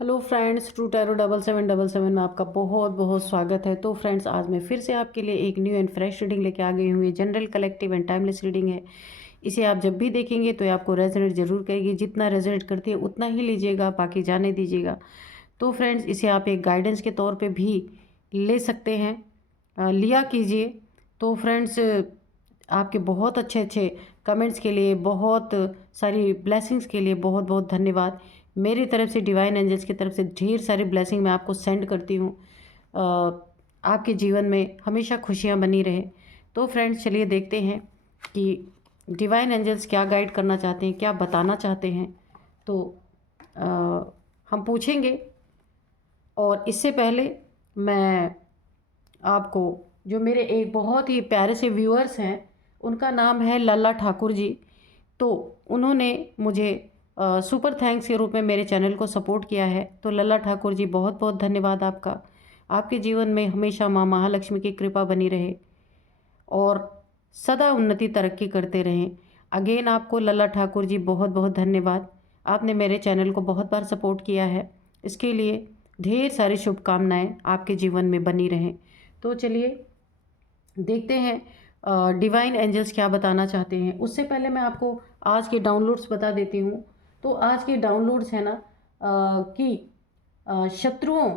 Hello friends, true tarot 7777 में आपका बहुत बहुत स्वागत है। तो फ्रेंड्स, आज मैं फिर से आपके लिए एक न्यू एंड फ्रेश रीडिंग लेके आ गई हूँ। ये general, collective and timeless reading है। इसे आप जब भी देखेंगे तो ये आपको रेजोनेट जरूर करेगी। जितना रेजोनेट करती है उतना ही लीजिएगा, बाकी जाने दीजिएगा। तो फ्रेंड्स, इसे आप एक गाइडेंस के तौर पर भी ले सकते हैं, लिया कीजिए। तो फ्रेंड्स, आपके बहुत अच्छे अच्छे कमेंट्स के लिए, बहुत सारी ब्लेसिंग्स के लिए बहुत बहुत धन्यवाद। मेरी तरफ से, डिवाइन एंजल्स की तरफ से ढेर सारी ब्लेसिंग मैं आपको सेंड करती हूँ। आपके जीवन में हमेशा खुशियाँ बनी रहे। तो फ्रेंड्स, चलिए देखते हैं कि डिवाइन एंजल्स क्या गाइड करना चाहते हैं, क्या बताना चाहते हैं। तो आ, हम पूछेंगे। और इससे पहले मैं आपको, जो मेरे एक बहुत ही प्यारे से व्यूअर्स हैं, उनका नाम है लल्ला ठाकुर जी। तो उन्होंने मुझे सुपर थैंक्स के रूप में मेरे चैनल को सपोर्ट किया है। तो लल्ला ठाकुर जी, बहुत बहुत धन्यवाद आपका। आपके जीवन में हमेशा माँ महालक्ष्मी की कृपा बनी रहे और सदा उन्नति तरक्की करते रहें। अगेन आपको लल्ला ठाकुर जी बहुत बहुत धन्यवाद। आपने मेरे चैनल को बहुत बार सपोर्ट किया है, इसके लिए ढेर सारी शुभकामनाएं आपके जीवन में बनी रहें। तो चलिए देखते हैं डिवाइन एंजल्स क्या बताना चाहते हैं। उससे पहले मैं आपको आज के डाउनलोड्स बता देती हूँ। तो आज के डाउनलोड्स है ना, कि शत्रुओं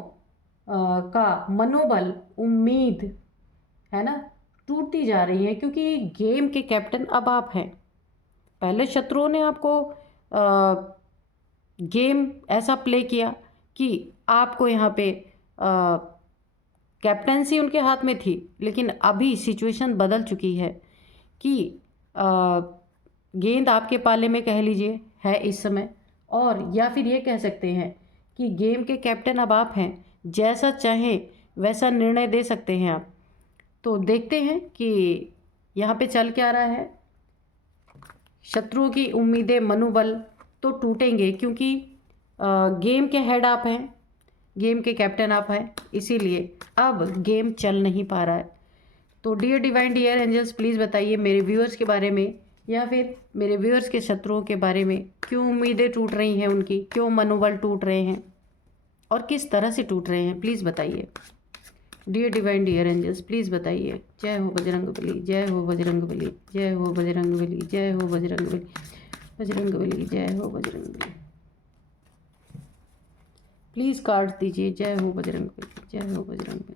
का मनोबल, उम्मीद है ना, टूटती जा रही है, क्योंकि गेम के कैप्टन अब आप हैं। पहले शत्रुओं ने आपको गेम ऐसा प्ले किया कि आपको यहाँ पे कैप्टनसी उनके हाथ में थी, लेकिन अभी सिचुएशन बदल चुकी है कि गेंद आपके पाले में कह लीजिए है इस समय। और या फिर ये कह सकते हैं कि गेम के कैप्टन अब आप हैं। जैसा चाहें वैसा निर्णय दे सकते हैं आप। तो देखते हैं कि यहाँ पे चल क्या रहा है। शत्रुओं की उम्मीदें, मनोबल तो टूटेंगे, क्योंकि गेम के हेड आप हैं, गेम के कैप्टन आप हैं, इसीलिए अब गेम चल नहीं पा रहा है। तो dear divine, dear angels, please बताइए मेरे व्यूअर्स के बारे में, या फिर मेरे व्यूअर्स के शत्रुओं के बारे में। क्यों उम्मीदें टूट रही हैं उनकी, क्यों मनोबल टूट रहे हैं, और किस तरह से टूट रहे हैं, प्लीज़ बताइए। Dear divine, dear angels, please बताइए। जय हो बजरंगबली, जय हो बजरंगबली, जय हो बजरंगबली, जय हो बजरंगबली, बजरंगबली, जय हो बजरंगबली। प्लीज़ कार्ड दीजिए। जय हो बजरंगबली, जय हो बजरंगबली,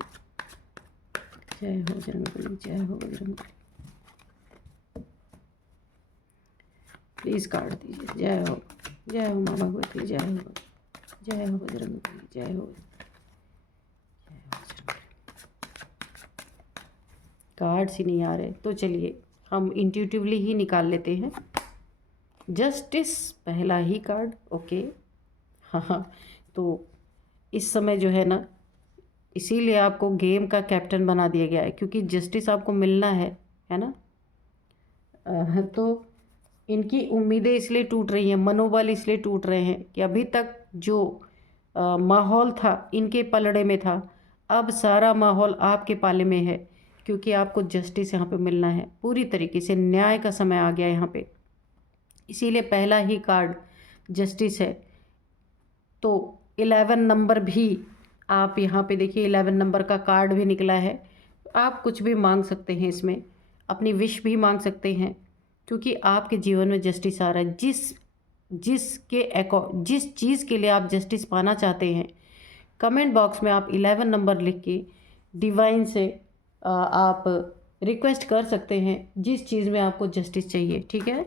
जय हो बजरंगबली, जय हो बजरंगबली। प्लीज़ कार्ड दीजिए। जय हो माँ भगवती, जय हो, जय हो बजरंगबली, जय हो, जय हो बजरंगबली। कार्ड्स ही नहीं आ रहे, तो चलिए हम इंट्यूटिवली ही निकाल लेते हैं। जस्टिस पहला ही कार्ड, ओके। हाँ हाँ, तो इस समय जो है ना, इसीलिए आपको गेम का कैप्टन बना दिया गया है, क्योंकि जस्टिस आपको मिलना है ना। तो इनकी उम्मीदें इसलिए टूट रही हैं, मनोबल इसलिए टूट रहे हैं कि अभी तक जो माहौल था इनके पलड़े में था, अब सारा माहौल आपके पाले में है, क्योंकि आपको जस्टिस यहाँ पे मिलना है। पूरी तरीके से न्याय का समय आ गया यहाँ पे, इसीलिए पहला ही कार्ड जस्टिस है। तो 11 नंबर भी आप यहाँ पे देखिए, 11 नंबर का कार्ड भी निकला है। आप कुछ भी मांग सकते हैं इसमें, अपनी विश भी मांग सकते हैं, क्योंकि आपके जीवन में जस्टिस आ रहा है। जिस चीज़ के लिए आप जस्टिस पाना चाहते हैं, कमेंट बॉक्स में आप 11 नंबर लिख के डिवाइन से आप रिक्वेस्ट कर सकते हैं, जिस चीज़ में आपको जस्टिस चाहिए, ठीक है।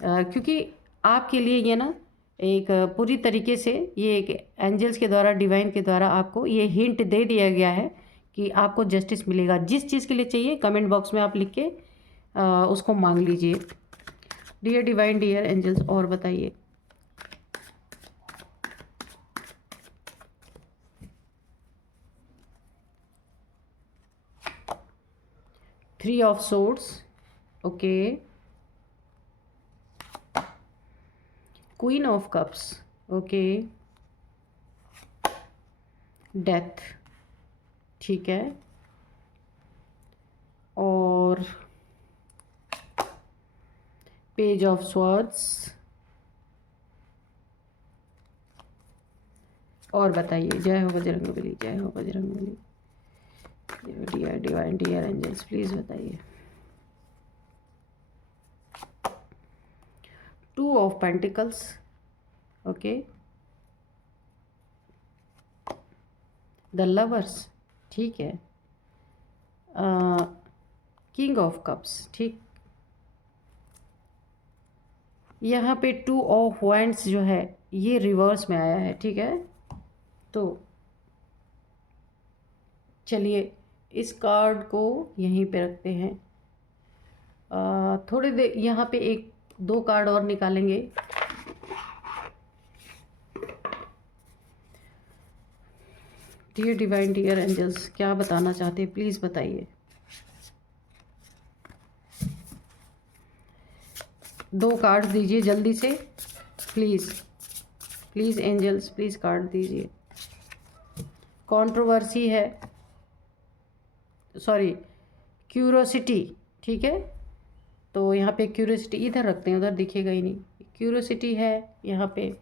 क्योंकि आपके लिए ये ना एक पूरी तरीके से, ये एक एंजल्स के द्वारा, डिवाइन के द्वारा आपको ये हिंट दे दिया गया है कि आपको जस्टिस मिलेगा। जिस चीज़ के लिए चाहिए कमेंट बॉक्स में आप लिख के उसको मांग लीजिए। डियर डिवाइन, डियर एंजल्स, और बताइए। 3 of swords, okay. Queen of cups, okay. Death, ठीक है। और पेज ऑफ स्वॉर्ड्स, और बताइए। जय हो बजरंगबली, जय हो Bajrangbali. Dear divine dear angels, please बताइए। 2 of pentacles, okay. The lovers, ठीक है। किंग ऑफ कप्स, ठीक। यहाँ पे 2 ऑफ वैंड्स जो है ये रिवर्स में आया है, ठीक है। तो चलिए इस कार्ड को यहीं पे रखते हैं। थोड़ी देर यहाँ पे 1-2 कार्ड और निकालेंगे। डियर डिवाइन डियर एंजल्स, क्या बताना चाहते हैं, प्लीज़ बताइए। 2 कार्ड दीजिए जल्दी से, please please angels, please card दीजिए। कंट्रोवर्सी है, सॉरी क्यूरोसिटी, ठीक है। तो यहाँ पे क्यूरोसिटी इधर रखते हैं, उधर दिखेगा ही नहीं। क्यूरोसिटी है यहाँ पे,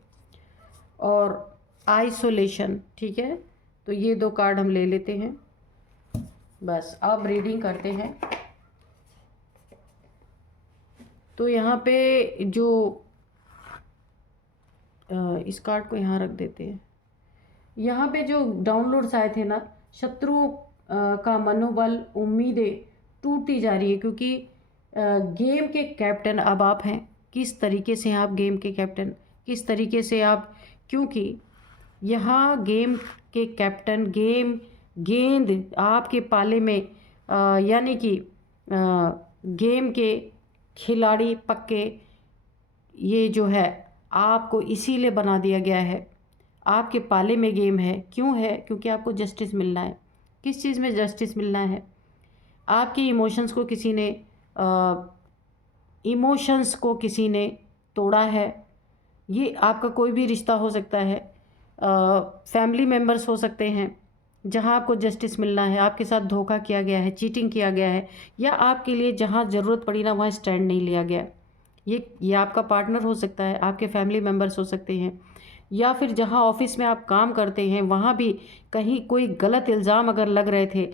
और आइसोलेशन, ठीक है। तो ये 2 कार्ड हम ले लेते हैं। बस अब रीडिंग करते हैं। तो यहाँ पे जो इस कार्ड को यहाँ रख देते हैं। यहाँ पे जो डाउनलोड्स आए थे ना, शत्रुओं का मनोबल, उम्मीदें टूटती जा रही है, क्योंकि गेम के कैप्टन अब आप हैं। किस तरीके से आप गेम के कैप्टन, किस तरीके से आप, क्योंकि यहाँ गेम के कैप्टन, गेंद आपके पाले में, यानी कि गेम के खिलाड़ी पक्के, ये जो है आपको इसीलिए बना दिया गया है। आपके पाले में गेम है, क्यों है? क्योंकि आपको जस्टिस मिलना है। किस चीज़ में जस्टिस मिलना है? आपकी इमोशंस को किसी ने तोड़ा है। ये आपका कोई भी रिश्ता हो सकता है, फैमिली मेम्बर्स हो सकते हैं, जहां आपको जस्टिस मिलना है। आपके साथ धोखा किया गया है, चीटिंग किया गया है, या आपके लिए जहां ज़रूरत पड़ी ना वहाँ स्टैंड नहीं लिया गया। ये आपका पार्टनर हो सकता है, आपके फैमिली मेम्बर्स हो सकते हैं, या फिर जहां ऑफिस में आप काम करते हैं वहाँ भी कहीं कोई गलत इल्ज़ाम अगर लग रहे थे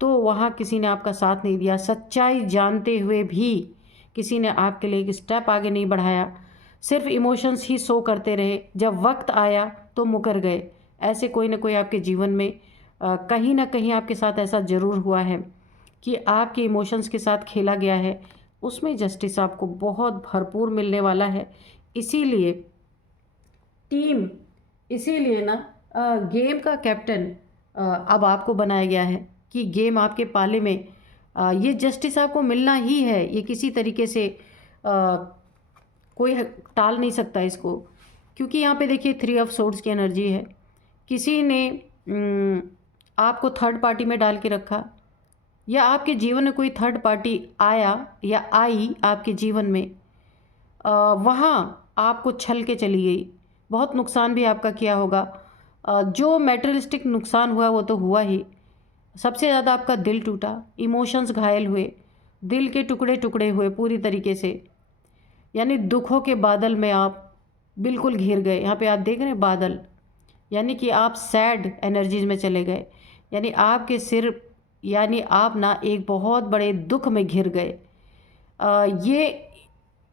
तो वहाँ किसी ने आपका साथ नहीं दिया। सच्चाई जानते हुए भी किसी ने आपके लिए एक स्टेप आगे नहीं बढ़ाया। सिर्फ इमोशंस ही शो करते रहे, जब वक्त आया तो मुकर गए। ऐसे कोई ना कोई आपके जीवन में कहीं ना कहीं आपके साथ ऐसा ज़रूर हुआ है कि आपके इमोशंस के साथ खेला गया है। उसमें जस्टिस आपको बहुत भरपूर मिलने वाला है। इसीलिए ना गेम का कैप्टन अब आपको बनाया गया है कि गेम आपके पाले में, ये जस्टिस आपको मिलना ही है। ये किसी तरीके से कोई टाल नहीं सकता इसको, क्योंकि यहाँ पे देखिए 3 ऑफ सोर्ड्स की एनर्जी है। किसी ने आपको थर्ड पार्टी में डाल के रखा, या आपके जीवन में कोई थर्ड पार्टी आया या आई आपके जीवन में, वहाँ आपको छल के चली गई। बहुत नुकसान भी आपका किया होगा। जो मैटेरियलिस्टिक नुकसान हुआ वो तो हुआ ही, सबसे ज़्यादा आपका दिल टूटा, इमोशंस घायल हुए, दिल के टुकड़े टुकड़े हुए पूरी तरीके से। यानी दुखों के बादल में आप बिल्कुल घिर गए। यहाँ पे आप देख रहे हैं बादल, यानी कि आप सैड एनर्जीज में चले गए। यानी आपके सिर, यानी आप ना एक बहुत बड़े दुख में घिर गए।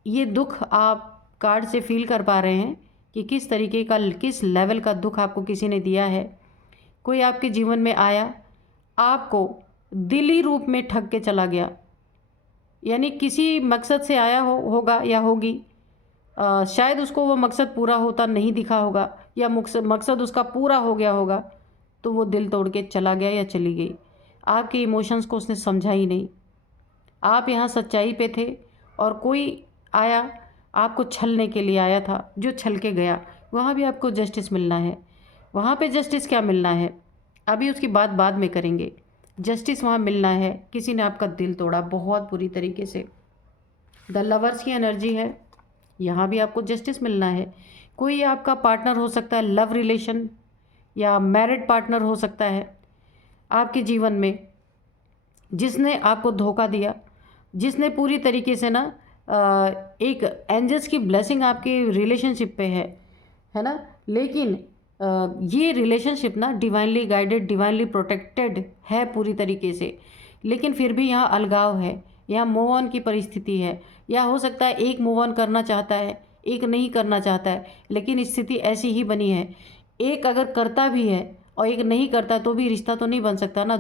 ये दुख आप कार्ड से फील कर पा रहे हैं कि किस तरीके का, किस लेवल का दुख आपको किसी ने दिया है। कोई आपके जीवन में आया, आपको दिली रूप में ठग के चला गया। यानी किसी मकसद से आया होगा या होगी, शायद उसको वो मकसद पूरा होता नहीं दिखा होगा, या मकसद उसका पूरा हो गया होगा, तो वो दिल तोड़ के चला गया या चली गई। आपके इमोशंस को उसने समझा ही नहीं। आप यहाँ सच्चाई पे थे और कोई आया, आपको छलने के लिए आया था, जो छल के गया। वहाँ भी आपको जस्टिस मिलना है। वहाँ पे जस्टिस क्या मिलना है, अभी उसकी बात बाद में करेंगे। जस्टिस वहाँ मिलना है, किसी ने आपका दिल तोड़ा बहुत बुरी तरीके से। द लवर्स की एनर्जी है, यहाँ भी आपको जस्टिस मिलना है। कोई आपका पार्टनर हो सकता है, लव रिलेशन या मैरिड पार्टनर हो सकता है आपके जीवन में, जिसने आपको धोखा दिया, जिसने पूरी तरीके से ना एक एंजल्स की ब्लेसिंग आपके रिलेशनशिप पे है ना, लेकिन ये रिलेशनशिप ना डिवाइनली गाइडेड, डिवाइनली प्रोटेक्टेड है पूरी तरीके से, लेकिन फिर भी यहाँ अलगाव है, यहाँ मूव ऑन की परिस्थिति है। या हो सकता है एक मूव ऑन करना चाहता है, एक नहीं करना चाहता है, लेकिन स्थिति ऐसी ही बनी है। एक अगर करता भी है और एक नहीं करता तो भी रिश्ता तो नहीं बन सकता ना।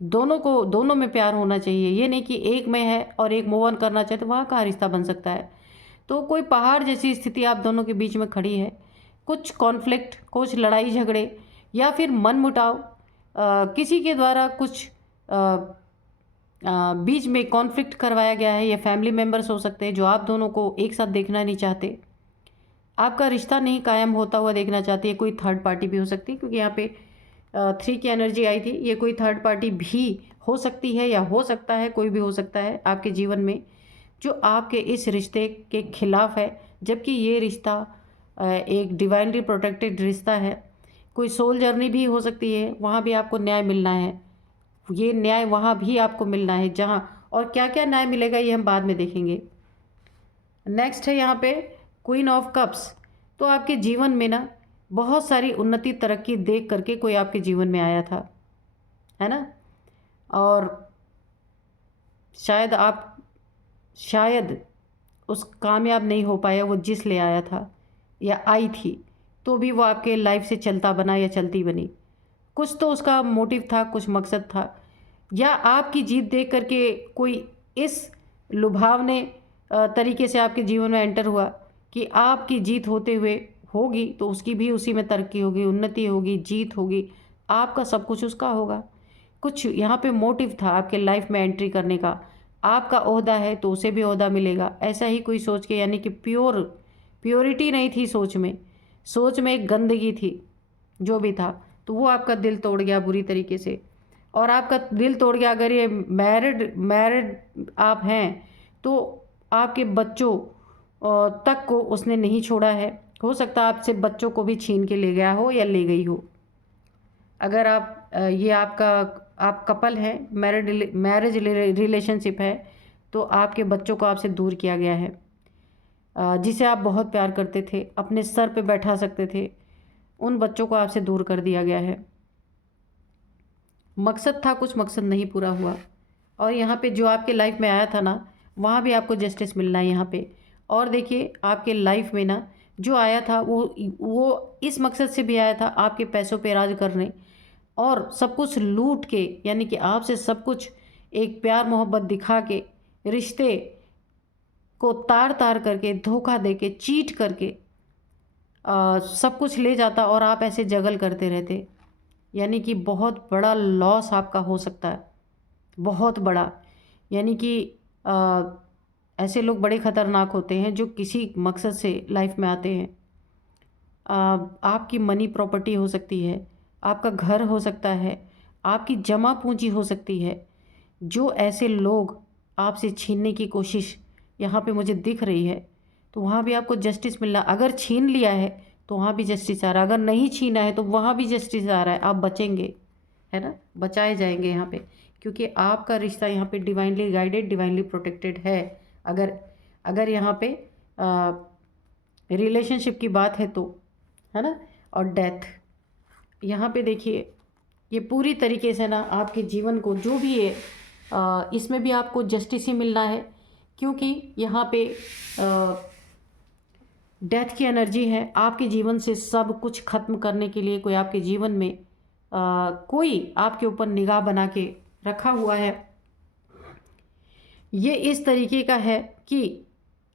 दोनों में प्यार होना चाहिए। ये नहीं कि एक में है और एक मूव ऑन करना चाहे, तो वहाँ कहाँ रिश्ता बन सकता है। तो कोई पहाड़ जैसी स्थिति आप दोनों के बीच में खड़ी है। कुछ कॉन्फ्लिक्ट, कुछ लड़ाई झगड़े या फिर मनमुटाव, किसी के द्वारा कुछ बीच में कॉन्फ्लिक्ट करवाया गया है, या फैमिली मेम्बर्स हो सकते हैं जो आप दोनों को एक साथ देखना नहीं चाहते, आपका रिश्ता नहीं कायम होता हुआ देखना चाहती है। कोई थर्ड पार्टी भी हो सकती है, क्योंकि यहाँ पे 3 की एनर्जी आई थी। ये कोई थर्ड पार्टी भी हो सकती है या हो सकता है, कोई भी हो सकता है आपके जीवन में जो आपके इस रिश्ते के खिलाफ है, जबकि ये रिश्ता एक डिवाइनली प्रोटेक्टेड रिश्ता है। कोई सोल जर्नी भी हो सकती है, वहाँ भी आपको न्याय मिलना है। ये न्याय वहाँ भी आपको मिलना है जहाँ, और क्या क्या न्याय मिलेगा ये हम बाद में देखेंगे। नेक्स्ट है यहाँ पे क्वीन ऑफ कप्स। तो आपके जीवन में ना बहुत सारी उन्नति तरक्की देख करके कोई आपके जीवन में आया था, है ना। और शायद उस कामयाब नहीं हो पाया वो जिस ले आया था या आई थी, तो भी वो आपके लाइफ से चलता बना या चलती बनी। कुछ तो उसका मोटिव था, कुछ मकसद था, या आपकी जीत देख करके कोई इस लुभावने तरीके से आपके जीवन में एंटर हुआ कि आपकी जीत होते हुए होगी तो उसकी भी उसी में तरक्की होगी, उन्नति होगी, जीत होगी, आपका सब कुछ उसका होगा। कुछ यहाँ पे मोटिव था आपके लाइफ में एंट्री करने का। आपका ओहदा है तो उसे भी ओहदा मिलेगा, ऐसा ही कोई सोच के, यानी कि प्योरिटी नहीं थी सोच में एक गंदगी थी जो भी था, तो वो आपका दिल तोड़ गया बुरी तरीके से। और आपका दिल तोड़ गया, अगर ये मैरिड आप हैं तो आपके बच्चों तक को उसने नहीं छोड़ा है। हो सकता है आपसे बच्चों को भी छीन के ले गया हो या ले गई हो। अगर आप कपल है, मैरिज रिलेशनशिप है, तो आपके बच्चों को आपसे दूर किया गया है। जिसे आप बहुत प्यार करते थे, अपने सर पे बैठा सकते थे, उन बच्चों को आपसे दूर कर दिया गया है। मकसद था, कुछ मकसद नहीं पूरा हुआ। और यहाँ पे जो आपके लाइफ में आया था ना, वहाँ भी आपको जस्टिस मिलना है यहाँ पे। और देखिए आपके लाइफ में ना जो आया था वो इस मकसद से भी आया था, आपके पैसों पे राज करने और सब कुछ लूट के, यानी कि आपसे सब कुछ एक प्यार मोहब्बत दिखा के, रिश्ते को तार करके, धोखा दे के, चीट करके सब कुछ ले जाता और आप ऐसे जगल करते रहते। यानी कि बहुत बड़ा लॉस आपका हो सकता है, बहुत बड़ा। यानी कि ऐसे लोग बड़े ख़तरनाक होते हैं जो किसी मकसद से लाइफ में आते हैं। आपकी मनी प्रॉपर्टी हो सकती है, आपका घर हो सकता है, आपकी जमा पूंजी हो सकती है, जो ऐसे लोग आपसे छीनने की कोशिश यहाँ पे मुझे दिख रही है, तो वहाँ भी आपको जस्टिस मिलना। अगर छीन लिया है तो वहाँ भी जस्टिस आ रहा है, अगर नहीं छीना है तो वहाँ भी जस्टिस आ रहा है। आप बचेंगे, है ना, बचाए जाएंगे यहाँ पे, क्योंकि आपका रिश्ता यहाँ पे डिवाइनली गाइडेड, डिवाइनली प्रोटेक्टेड है। अगर यहाँ पे रिलेशनशिप की बात है तो, है ना। और डेथ यहाँ पे देखिए, ये पूरी तरीके से ना आपके जीवन को जो भी है इसमें भी आपको जस्टिस ही मिलना है, क्योंकि यहाँ पे डेथ की एनर्जी है। आपके जीवन से सब कुछ ख़त्म करने के लिए कोई आपके जीवन में कोई आपके ऊपर निगाह बना के रखा हुआ है। ये इस तरीके का है कि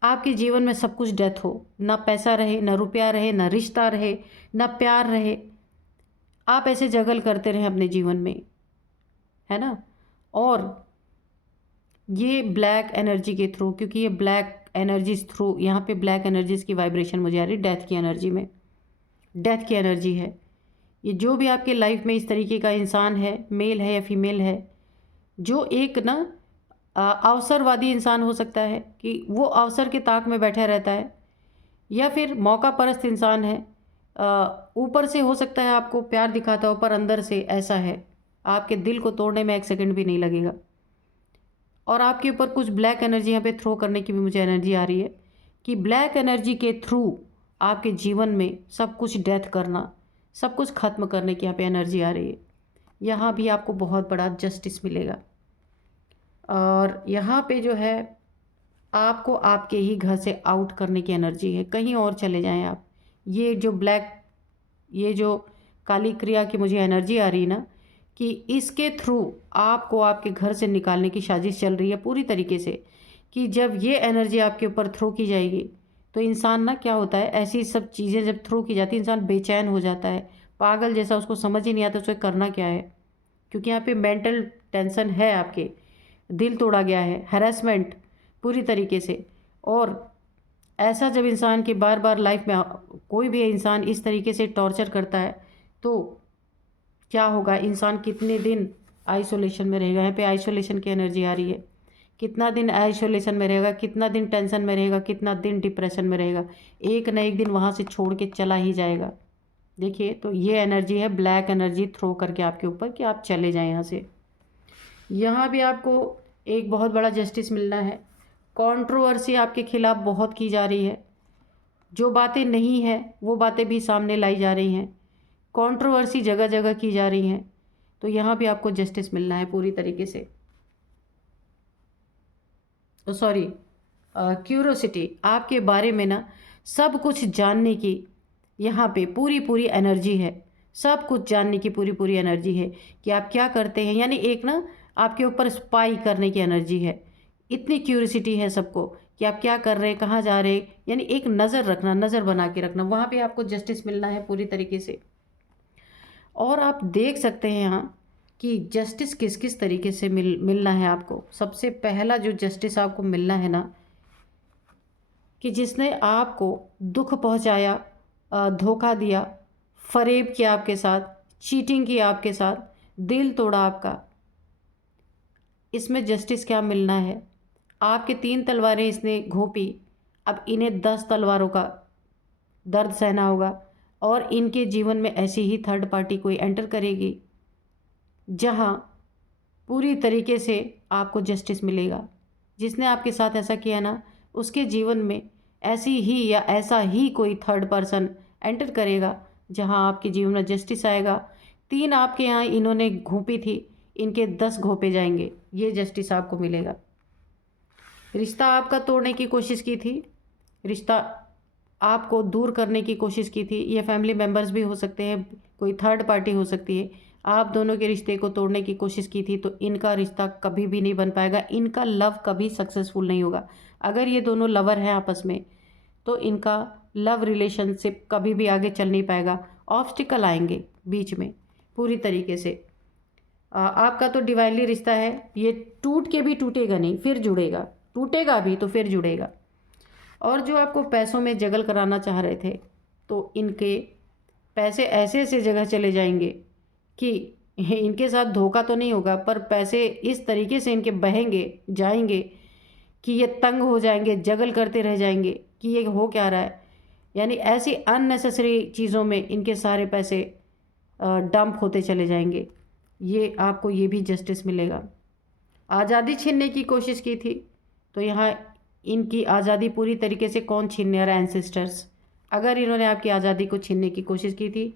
आपके जीवन में सब कुछ डेथ हो, ना पैसा रहे, ना रुपया रहे, ना रिश्ता रहे, ना प्यार रहे। आप ऐसे जगल करते रहें अपने जीवन में, है ना। और ये ब्लैक एनर्जी के थ्रू, क्योंकि ये ब्लैक एनर्जीज थ्रू, यहाँ पे ब्लैक एनर्जीज की वाइब्रेशन मुझे आ रही है। डेथ की एनर्जी में, डेथ की एनर्जी है ये। जो भी आपके लाइफ में इस तरीके का इंसान है, मेल है या फीमेल है, जो एक ना अवसरवादी इंसान हो सकता है कि वो अवसर के ताक में बैठा रहता है, या फिर मौका परस्त इंसान है। ऊपर से हो सकता है आपको प्यार दिखाता हो, पर अंदर से ऐसा है आपके दिल को तोड़ने में 1 सेकंड भी नहीं लगेगा। और आपके ऊपर कुछ ब्लैक एनर्जी यहाँ पे थ्रो करने की भी मुझे एनर्जी आ रही है कि ब्लैक एनर्जी के थ्रू आपके जीवन में सब कुछ डेथ करना, सब कुछ ख़त्म करने की यहाँ पे एनर्जी आ रही है। यहाँ भी आपको बहुत बड़ा जस्टिस मिलेगा। और यहाँ पे जो है आपको आपके ही घर से आउट करने की एनर्जी है, कहीं और चले जाएं आप। ये जो ये जो काली क्रिया की मुझे एनर्जी आ रही ना, कि इसके थ्रू आपको आपके घर से निकालने की साजिश चल रही है पूरी तरीके से। कि जब ये एनर्जी आपके ऊपर थ्रो की जाएगी तो इंसान ना, क्या होता है, ऐसी सब चीज़ें जब थ्रो की जाती है इंसान बेचैन हो जाता है, पागल जैसा, उसको समझ ही नहीं आता उसे करना क्या है। क्योंकि यहाँ पे मेंटल टेंशन है, आपके दिल तोड़ा गया है, हैरेसमेंट पूरी तरीके से। और ऐसा जब इंसान की बार बार लाइफ में कोई भी इंसान इस तरीके से टॉर्चर करता है तो क्या होगा, इंसान कितने दिन आइसोलेशन में रहेगा। यहाँ पे आइसोलेशन की एनर्जी आ रही है। कितना दिन आइसोलेशन में रहेगा, कितना दिन टेंशन में रहेगा, कितना दिन डिप्रेशन में रहेगा, एक न एक दिन वहाँ से छोड़ के चला ही जाएगा। देखिए, तो ये एनर्जी है, ब्लैक एनर्जी थ्रो करके आपके ऊपर कि आप चले जाएं यहाँ से। यहाँ भी आपको एक बहुत बड़ा जस्टिस मिलना है। कंट्रोवर्सी आपके खिलाफ बहुत की जा रही है, जो बातें नहीं है वो बातें भी सामने लाई जा रही हैं, कंट्रोवर्सी जगह जगह की जा रही हैं। तो यहाँ भी आपको जस्टिस मिलना है पूरी तरीके से। सॉरी, क्यूरोसिटी, आपके बारे में ना सब कुछ जानने की यहाँ पे पूरी पूरी एनर्जी है। सब कुछ जानने की पूरी पूरी एनर्जी है कि आप क्या करते हैं, यानी एक ना आपके ऊपर स्पाई करने की एनर्जी है। इतनी क्यूरियोसिटी है सबको कि आप क्या कर रहे हैं, कहाँ जा रहे हैं, यानी एक नज़र रखना, नज़र बना के रखना। वहाँ पे आपको जस्टिस मिलना है पूरी तरीके से। और आप देख सकते हैं यहाँ कि जस्टिस किस किस तरीके से मिलना है आपको। सबसे पहला जो जस्टिस आपको मिलना है ना, कि जिसने आपको दुख पहुँचाया, धोखा दिया, फरेब किया आपके साथ, चीटिंग की आपके साथ, दिल तोड़ा आपका, इसमें जस्टिस क्या मिलना है। आपके 3 तलवारें इसने घोंपी, अब इन्हें 10 तलवारों का दर्द सहना होगा। और इनके जीवन में ऐसी ही थर्ड पार्टी कोई एंटर करेगी जहां पूरी तरीके से आपको जस्टिस मिलेगा। जिसने आपके साथ ऐसा किया ना, उसके जीवन में ऐसी ही या ऐसा ही कोई थर्ड पर्सन एंटर करेगा जहां आपके जीवन में जस्टिस आएगा। 3 आपके यहाँ इन्होंने घोंपी थी, इनके 10 घोंपे जाएंगे, ये जस्टिस आपको मिलेगा। रिश्ता आपका तोड़ने की कोशिश की थी, रिश्ता आपको दूर करने की कोशिश की थी। ये फैमिली मेम्बर्स भी हो सकते हैं, कोई थर्ड पार्टी हो सकती है। आप दोनों के रिश्ते को तोड़ने की कोशिश की थी, तो इनका रिश्ता कभी भी नहीं बन पाएगा, इनका लव कभी सक्सेसफुल नहीं होगा। अगर ये दोनों लवर हैं आपस में, तो इनका लव रिलेशनशिप कभी भी आगे चल नहीं पाएगा। ऑब्स्टिकल आएंगे बीच में पूरी तरीके से। आपका तो डिवाइनली रिश्ता है, ये टूट के भी टूटेगा नहीं, फिर जुड़ेगा, टूटेगा भी तो फिर जुड़ेगा। और जो आपको पैसों में जगल कराना चाह रहे थे, तो इनके पैसे ऐसे ऐसे जगह चले जाएंगे कि इनके साथ धोखा तो नहीं होगा, पर पैसे इस तरीके से इनके बहेंगे जाएंगे कि ये तंग हो जाएंगे, जगल करते रह जाएंगे कि ये हो क्या रहा है। यानी ऐसी अननेसेसरी चीज़ों में इनके सारे पैसे डंप होते चले जाएंगे। ये आपको ये भी जस्टिस मिलेगा। आज़ादी छीनने की कोशिश की थी, तो यहाँ इनकी आज़ादी पूरी तरीके से कौन छीनने आ रहा है, एंसेस्टर्स। अगर इन्होंने आपकी आज़ादी को छीनने की कोशिश की थी,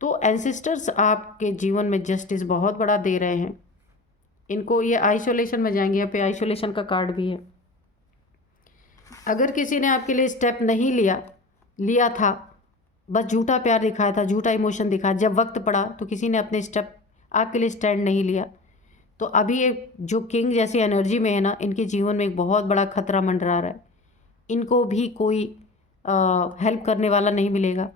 तो एंसेस्टर्स आपके जीवन में जस्टिस बहुत बड़ा दे रहे हैं। इनको ये आइसोलेशन में जाएंगे, यहाँ पे आइसोलेशन का कार्ड भी है। अगर किसी ने आपके लिए स्टेप नहीं लिया था, बस झूठा प्यार दिखाया था, झूठा इमोशन दिखाया, जब वक्त पड़ा तो किसी ने अपने स्टेप आपके लिए स्टैंड नहीं लिया, तो अभी ये जो किंग जैसी एनर्जी में है ना, इनके जीवन में एक बहुत बड़ा खतरा मंडरा रहा है। इनको भी कोई हेल्प करने वाला नहीं मिलेगा।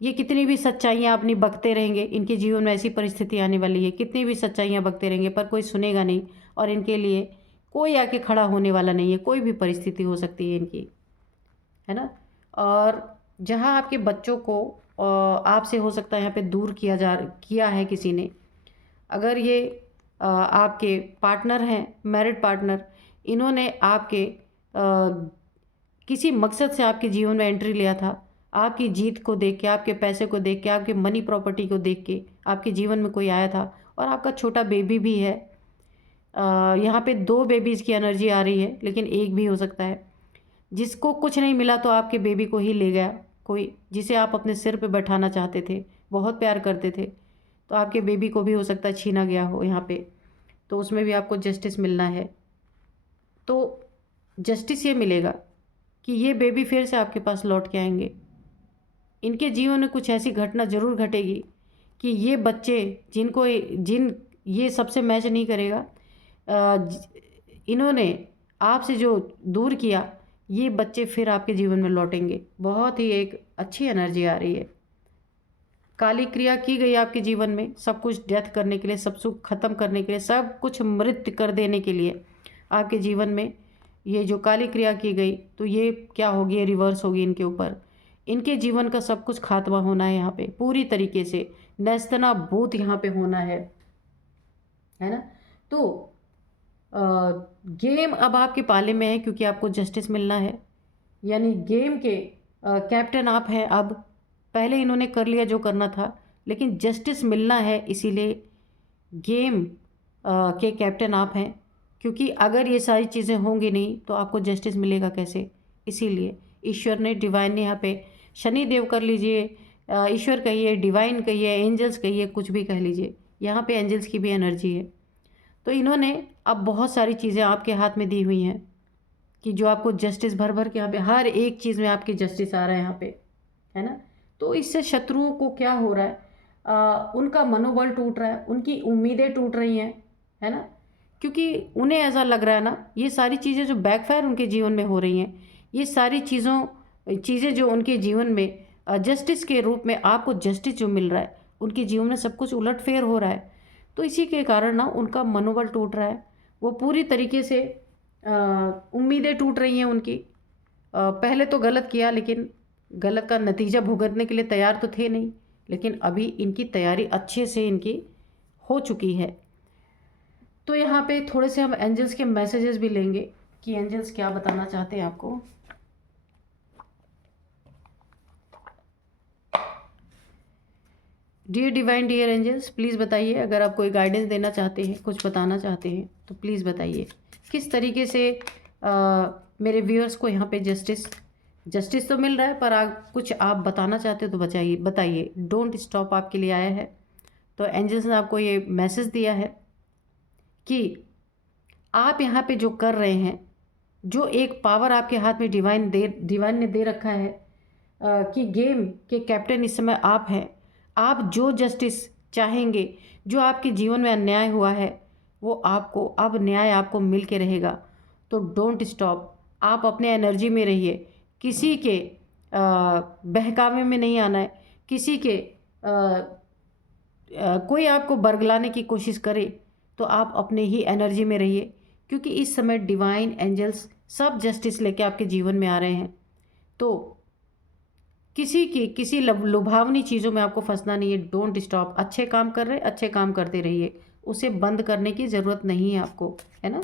ये कितनी भी सच्चाइयाँ अपनी बकते रहेंगे, इनके जीवन में ऐसी परिस्थिति आने वाली है, कितनी भी सच्चाइयाँ बकते रहेंगे पर कोई सुनेगा नहीं, और इनके लिए कोई आके खड़ा होने वाला नहीं है। कोई भी परिस्थिति हो सकती है इनकी, है ना। और जहाँ आपके बच्चों को आपसे हो सकता है यहाँ पे दूर किया है किसी ने। अगर ये आपके पार्टनर हैं, मैरिड पार्टनर, इन्होंने आपके किसी मकसद से आपके जीवन में एंट्री लिया था, आपकी जीत को देख के, आपके पैसे को देख के, आपके मनी प्रॉपर्टी को देख के आपके जीवन में कोई आया था, और आपका छोटा बेबी भी है। यहाँ पे 2 बेबीज़ की एनर्जी आ रही है, लेकिन एक भी हो सकता है। जिसको कुछ नहीं मिला तो आपके बेबी को ही ले गया कोई, जिसे आप अपने सिर पे बैठाना चाहते थे, बहुत प्यार करते थे, तो आपके बेबी को भी हो सकता है छीना गया हो यहाँ पे, तो उसमें भी आपको जस्टिस मिलना है। तो जस्टिस ये मिलेगा कि ये बेबी फिर से आपके पास लौट के आएंगे। इनके जीवन में कुछ ऐसी घटना ज़रूर घटेगी कि ये बच्चे जिन ये सबसे मैच नहीं करेगा, इन्होंने आपसे जो दूर किया, ये बच्चे फिर आपके जीवन में लौटेंगे। बहुत ही एक अच्छी एनर्जी आ रही है। काली क्रिया की गई आपके जीवन में, सब कुछ डेथ करने के लिए, सब सुख खत्म करने के लिए, सब कुछ मृत कर देने के लिए आपके जीवन में ये जो काली क्रिया की गई, तो ये क्या होगी, ये रिवर्स होगी इनके ऊपर। इनके जीवन का सब कुछ खात्मा होना है यहाँ पे, पूरी तरीके से नेस्तनाबूत यहाँ पे होना है ना। तो गेम अब आपके पाले में है, क्योंकि आपको जस्टिस मिलना है, यानी गेम के कैप्टन आप हैं अब। पहले इन्होंने कर लिया जो करना था, लेकिन जस्टिस मिलना है, इसीलिए गेम के कैप्टन आप हैं। क्योंकि अगर ये सारी चीज़ें होंगी नहीं तो आपको जस्टिस मिलेगा कैसे। इसीलिए ईश्वर ने, डिवाइन ने यहाँ पे, शनि देव कर लीजिए, ईश्वर कहिए, डिवाइन कहिए, एंजल्स कहिए, कुछ भी कह लीजिए, यहाँ पे एंजल्स की भी एनर्जी है। तो इन्होंने अब बहुत सारी चीज़ें आपके हाथ में दी हुई हैं कि जो आपको जस्टिस भर भर के यहाँ पे हर एक चीज़ में आपकी जस्टिस आ रहा है यहाँ पे, है ना। तो इससे शत्रुओं को क्या हो रहा है, उनका मनोबल टूट रहा है, उनकी उम्मीदें टूट रही हैं, है ना। क्योंकि उन्हें ऐसा लग रहा है ना, ये सारी चीज़ें जो बैकफायर उनके जीवन में हो रही हैं, ये सारी चीज़ें जो उनके जीवन में जस्टिस के रूप में आपको जस्टिस जो मिल रहा है, उनके जीवन में सब कुछ उलटफेर हो रहा है। तो इसी के कारण ना उनका मनोबल टूट रहा है, वो पूरी तरीके से उम्मीदें टूट रही हैं उनकी। पहले तो गलत किया, लेकिन गलत का नतीजा भुगतने के लिए तैयार तो थे नहीं, लेकिन अभी इनकी तैयारी अच्छे से इनकी हो चुकी है। तो यहाँ पे थोड़े से हम एंजल्स के मैसेजेस भी लेंगे कि एंजल्स क्या बताना चाहते हैं आपको। Dear divine, dear angels, please बताइए, अगर आप कोई गाइडेंस देना चाहते हैं, कुछ बताना चाहते हैं, तो प्लीज़ बताइए किस तरीके से मेरे व्यूअर्स को यहाँ पे जस्टिस तो मिल रहा है, पर कुछ आप बताना चाहते हो तो बताइए। डोंट स्टॉप आपके लिए आया है। तो एंजल्स ने आपको ये मैसेज दिया है कि आप यहाँ पे जो कर रहे हैं, जो एक पावर आपके हाथ में डिवाइन ने दे रखा है, कि गेम के कैप्टन इस समय आप हैं। आप जो जस्टिस चाहेंगे, जो आपके जीवन में अन्याय हुआ है, वो आपको अब न्याय आपको मिल के रहेगा। तो डोंट स्टॉप, आप अपने एनर्जी में रहिए, किसी के बहकावे में नहीं आना है, किसी के कोई आपको बरगलाने की कोशिश करे तो आप अपने ही एनर्जी में रहिए, क्योंकि इस समय डिवाइन एंजल्स सब जस्टिस लेके आपके जीवन में आ रहे हैं। तो किसी लुभावनी चीज़ों में आपको फंसना नहीं है। डोंट स्टॉप, अच्छे काम कर रहे, अच्छे काम करते रहिए, उसे बंद करने की ज़रूरत नहीं है आपको, है ना।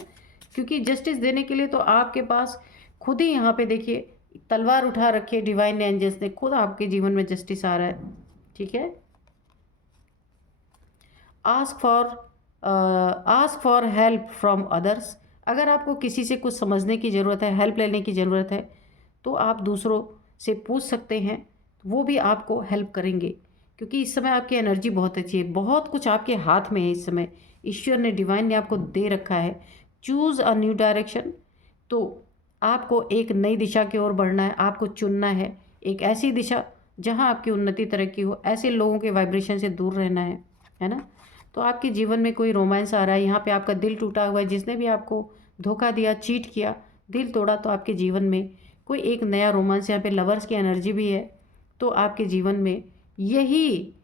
क्योंकि जस्टिस देने के लिए तो आपके पास खुद ही यहाँ पे देखिए तलवार उठा रखी है, डिवाइन एंजल्स ने खुद आपके जीवन में जस्टिस आ रहा है, ठीक है। Ask for help from others. अगर आपको किसी से कुछ समझने की ज़रूरत है, हेल्प लेने की ज़रूरत है, तो आप दूसरों से पूछ सकते हैं, वो भी आपको हेल्प करेंगे। क्योंकि इस समय आपकी एनर्जी बहुत अच्छी है, बहुत कुछ आपके हाथ में है इस समय, ईश्वर ने, डिवाइन ने आपको दे रखा है। Choose a new direction. तो आपको एक नई दिशा की ओर बढ़ना है, आपको चुनना है एक ऐसी दिशा जहां आपकी उन्नति तरक्की हो, ऐसे लोगों के वाइब्रेशन से दूर रहना है ना। तो आपके जीवन में कोई रोमांस आ रहा है, यहाँ पे आपका दिल टूटा हुआ है, जिसने भी आपको धोखा दिया, चीट किया, दिल तोड़ा, तो आपके जीवन में कोई एक नया रोमांस, यहाँ पे लवर्स की एनर्जी भी है। तो आपके जीवन में यही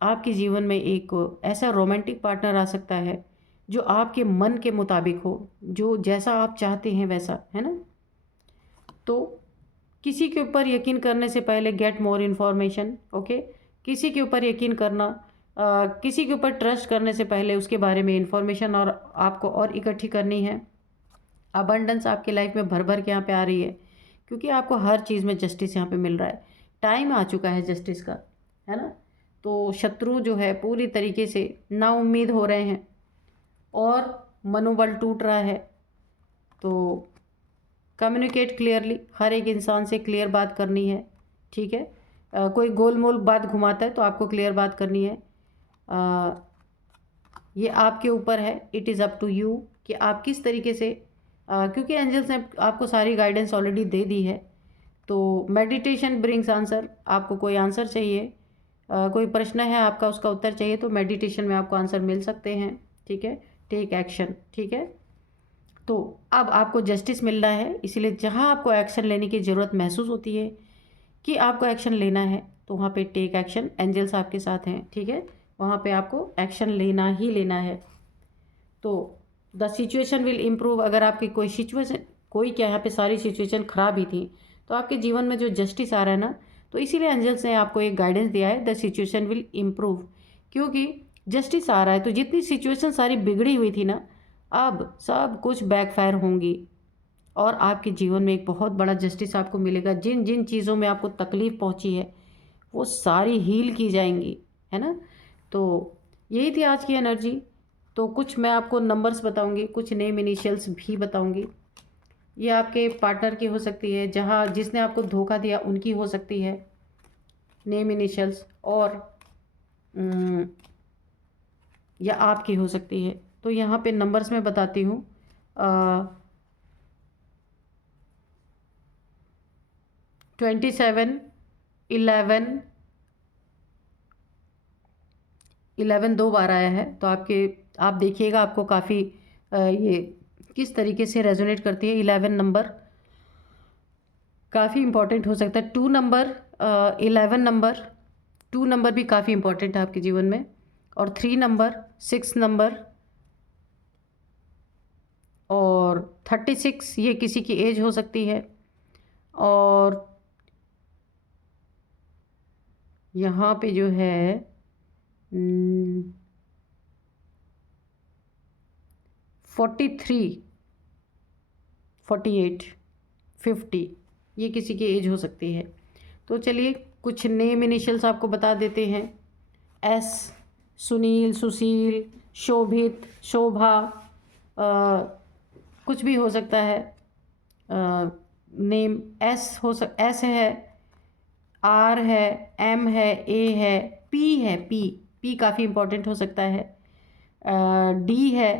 आपके जीवन में एक ऐसा रोमांटिक पार्टनर आ सकता है जो आपके मन के मुताबिक हो, जो जैसा आप चाहते हैं वैसा, है ना। तो किसी के ऊपर यकीन करने से पहले गेट मोर इन्फॉर्मेशन, ओके। किसी के ऊपर यकीन करना, किसी के ऊपर ट्रस्ट करने से पहले उसके बारे में इन्फॉर्मेशन और आपको और इकट्ठी करनी है। अबंडेंस आपकी लाइफ में भर भर के यहाँ पे आ रही है, क्योंकि आपको हर चीज़ में जस्टिस यहाँ पे मिल रहा है। टाइम आ चुका है जस्टिस का, है ना। तो शत्रु जो है पूरी तरीके से नाउम्मीद हो रहे हैं और मनोबल टूट रहा है। तो कम्युनिकेट क्लियरली, हर एक इंसान से क्लियर बात करनी है, ठीक है। कोई गोल मोल बात घुमाता है तो आपको क्लियर बात करनी है। ये आपके ऊपर है, it is up to you कि आप किस तरीके से, क्योंकि एंजल्स ने आपको सारी गाइडेंस ऑलरेडी दे दी है। तो मेडिटेशन ब्रिंग्स आंसर, आपको कोई आंसर चाहिए, कोई प्रश्न है आपका, उसका उत्तर चाहिए, तो मेडिटेशन में आपको आंसर मिल सकते हैं, ठीक है। टेक एक्शन, ठीक है। तो अब आपको जस्टिस मिल रहा है, इसीलिए जहाँ आपको एक्शन लेने की ज़रूरत महसूस होती है कि आपको एक्शन लेना है, तो वहाँ पे टेक एक्शन, एंजल्स आपके साथ हैं, ठीक है। वहाँ पे आपको एक्शन लेना ही लेना है। तो द सिचुएशन विल इम्प्रूव, अगर आपकी कोई सिचुएशन, कोई क्या, यहाँ पे सारी सिचुएशन ख़राब ही थी, तो आपके जीवन में जो जस्टिस आ रहा है ना, तो इसीलिए एंजल्स ने आपको एक गाइडेंस दिया है, द सिचुएशन विल इम्प्रूव, क्योंकि जस्टिस आ रहा है। तो जितनी सिचुएशन सारी बिगड़ी हुई थी ना, अब सब कुछ बैकफायर होंगी और आपके जीवन में एक बहुत बड़ा जस्टिस आपको मिलेगा। जिन जिन चीज़ों में आपको तकलीफ़ पहुंची है वो सारी हील की जाएंगी, है ना। तो यही थी आज की एनर्जी। तो कुछ मैं आपको नंबर्स बताऊंगी, कुछ नेम इनिशियल्स भी बताऊंगी। ये आपके पार्टनर की हो सकती है, जहाँ जिसने आपको धोखा दिया उनकी हो सकती है नेम इनिशियल्स, और या आपकी हो सकती है। तो यहाँ पे नंबर्स मैं बताती हूँ। 27, 11 दो बार आया है, तो आप देखिएगा आपको काफ़ी ये किस तरीके से रेजोनेट करती है। 11 नंबर काफ़ी इंपॉर्टेंट हो सकता है। 2 नंबर, 11 नंबर, 2 नंबर भी काफ़ी इंपॉर्टेंट है आपके जीवन में, और 3 नंबर, 6 नंबर और 36, ये किसी की एज हो सकती है। और यहाँ पे जो है 43, 48, 50, ये किसी की एज हो सकती है। तो चलिए कुछ नेम इनिशियल्स आपको बता देते हैं। एस, सुनील, सुशील, शोभित, शोभा, कुछ भी हो सकता है। नेम एस है, आर है, एम है, ए है, पी है, पी काफ़ी इम्पोर्टेंट हो सकता है। डी है,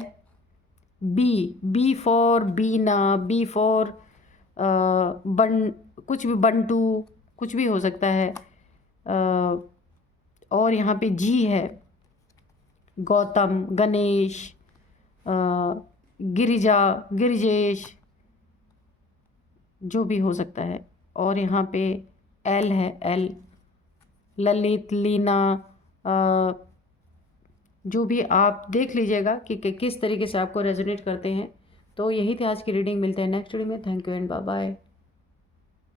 B for Bina, B for bun, कुछ भी, बंटू, कुछ भी हो सकता है। और यहाँ पे जी है, गौतम, गणेश, गिरिजा, गिरिजेश, जो भी हो सकता है। और यहाँ पे एल है, एल, ललित, लीना, जो भी आप देख लीजिएगा कि किस तरीके से आपको रेजोनेट करते हैं। तो यही थी आज की रीडिंग, मिलते हैं नेक्स्ट वीडियो में। Thank you and bye bye.